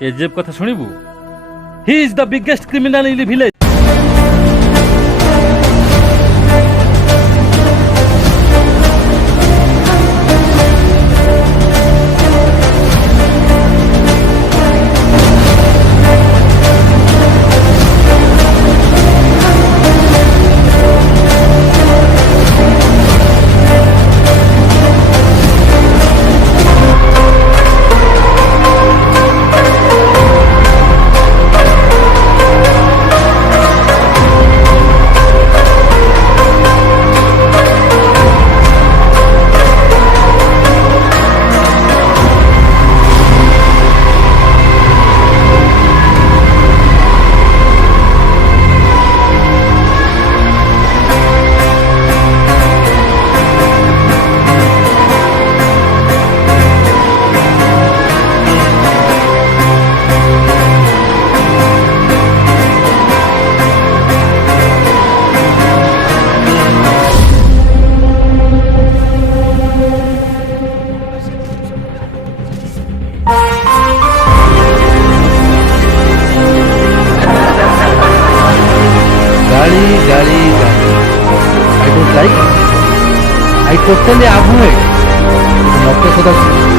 KGF कथा शुणिबु he is the biggest criminal in the village. Gali. I don't like it. I totally avoid it.